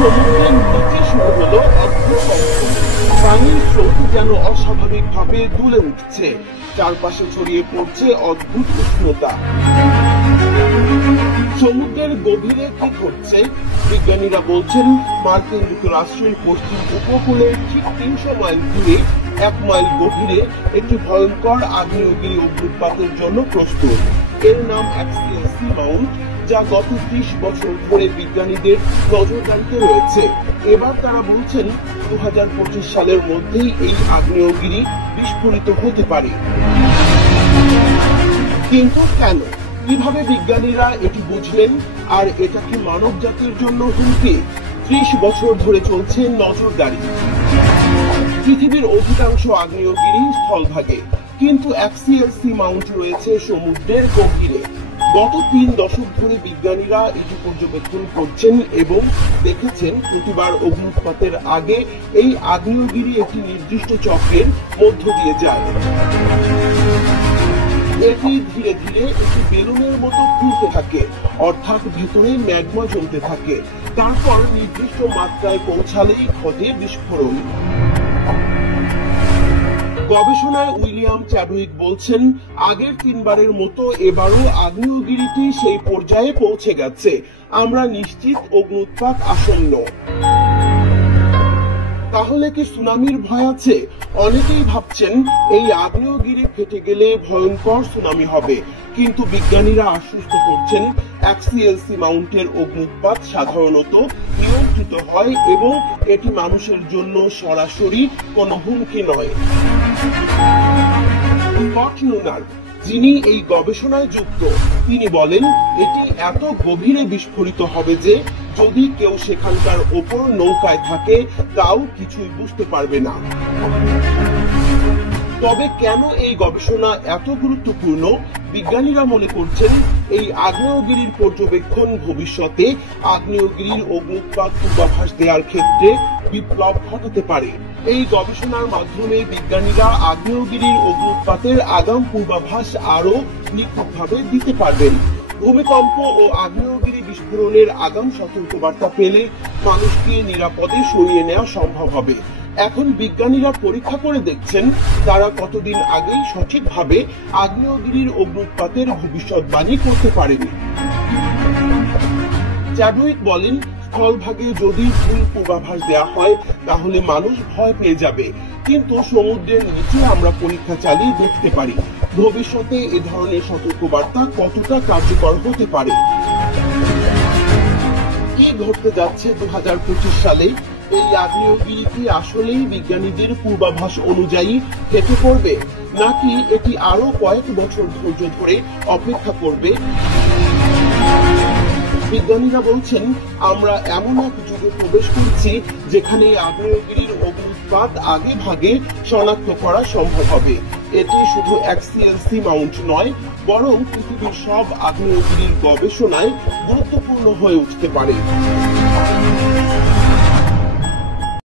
সমুদ্রের নিচে শুরু হলো অদ্ভুত কম্পন। পানির স্রোত যেন অস্বাভাবিকভাবে দুলে উঠছে, চারপাশে ছড়িয়ে পড়ছে অদ্ভুত উষ্ণতা। সমুদ্রের গভীরে কি ঘটছে? বিজ্ঞানীরা বলছেন মার্কিন যুক্তরাষ্ট্রের পশ্চিম উপকূলের ঠিক ৩০০ মাইল দূরে ১ মাইল গভীরে একটি ভয়ঙ্কর আগ্নেয়গিরি অগ্নুৎপাতের জন্য প্রস্তুত। এর নাম অ্যাক্সিয়াল সি মাউন্ট, যা গত ৩০ বছর ধরে বিজ্ঞানীদের নজরদারিতে রয়েছে। এবার তারা বলছেন ২০২৫ সালের মধ্যেই এই আগ্নেয়গিরি বিস্ফোরিত হতে পারে। কিন্তু কেন? কিভাবে বিজ্ঞানীরা এটি বুঝলেন? আর এটা কি মানব জাতির জন্য হুমকি? ৩০ বছর ধরে চলছে নজরদারি। পৃথিবীর অধিকাংশ আগ্নেয়গিরি স্থলভাগে, কিন্তু অ্যাক্সিয়াল সি মাউন্ট রয়েছে সমুদ্রের গভীরে। গত ৩ দশক ধরে বিজ্ঞানীরা এটি পর্যবেক্ষণ করছেন এবং দেখেছেন প্রতিবার অগ্নুৎপাতের আগে এই আগ্নেয়গিরি একটি নির্দিষ্ট চক্রের মধ্য দিয়ে যায়। এটি ধীরে ধীরে একটি বেলুনের মতো ঘুরতে থাকে, অর্থাৎ ভেতরে ম্যাগমা জমতে থাকে। তারপর নির্দিষ্ট মাত্রায় পৌঁছালেই ঘটে বিস্ফোরণ। গবেষণায় উইলিয়াম চ্যাডউইক বলছেন, আগের ৩ বারের মতো এবারও আগ্নেয়গিরিটি সেই পর্যায়ে পৌঁছে গেছে। আমরা নিশ্চিত অগ্নুৎপাত আসন্ন। তাহলে কি সুনামির ভয় আছে? অনেকেই ভাবছেন এই আগ্নেয়গিরি ফেটে গেলে ভয়ঙ্কর সুনামি হবে, কিন্তু বিজ্ঞানীরা আশ্বস্ত করছেন অ্যাক্সিয়াল সি মাউন্টের অগ্নুৎপাত সাধারণত নিয়ন্ত্রিত হয় এবং এটি মানুষের জন্য সরাসরি কোনো হুমকি নয়। স্কট নুনার, যিনি এই গবেষণায় যুক্ত, তিনি বলেন এটি এত গভীরে বিস্ফোরিত হবে যে যদি কেউ সেখানকার ওপর নৌকায় থাকে তাও কিছুই বুঝতে পারবে না। তবে কেন এই গবেষণা এত গুরুত্বপূর্ণ? বিজ্ঞানীরা মনে করছেন এই আগ্নেয়গিরির পর্যবেক্ষণ ভবিষ্যতে আগ্নেয়গিরির অগ্নুৎপাত পূর্বাভাস দেওয়ার ক্ষেত্রে বিপ্লব ঘটাতে পারে। এই গবেষণার মাধ্যমে বিজ্ঞানীরা আগ্নেয়গিরির অগ্নুৎপাতের আগাম পূর্বাভাস আরো নিখুঁতভাবে দিতে পারবেন। ভূমিকম্প ও আগ্নেয়গিরি বিস্ফোরণের আগাম সতর্কবার্তা পেলে মানুষকে নিরাপদে সরিয়ে নেওয়া সম্ভব হবে। এখন বিজ্ঞানীরা পরীক্ষা করে দেখছেন তারা কতদিন আগেই সঠিকভাবে আগ্নেয়গিরির অগ্নুৎপাতের ভবিষ্যৎবাণী করতে পারেনি। চ্যাডউইক বলেন, স্থলভাগে যদি ভুল পূর্বাভাস দেওয়া হয় তাহলে মানুষ ভয় পেয়ে যাবে, কিন্তু সমুদ্রের নিচে আমরা পরীক্ষা চালিয়ে দেখতে পারি ভবিষ্যতে এ ধরনের সতর্কবার্তা কতটা কার্যকর হতে পারে। কি ঘটতে যাচ্ছে ২০২৫ সালে? এই আগ্নেয়গিরি কি আসলেই বিজ্ঞানীদের পূর্বাভাস অনুযায়ী ফেটে পড়বে, নাকি এটি আরো কয়েক বছর ধৈর্য ধরে অপেক্ষা করবে? বিজ্ঞানীরা বলছেন আমরা এমন এক যুগে প্রবেশ করছি যেখানে আগ্নেয়গিরির অগ্নুৎপাত আগে ভাগে শনাক্ত করা সম্ভব হবে। এটি শুধু অ্যাক্সিয়াল সি মাউন্ট নয়, বরং পৃথিবীর সব আগ্নেয়গিরির গবেষণায় গুরুত্বপূর্ণ হয়ে উঠতে পারে।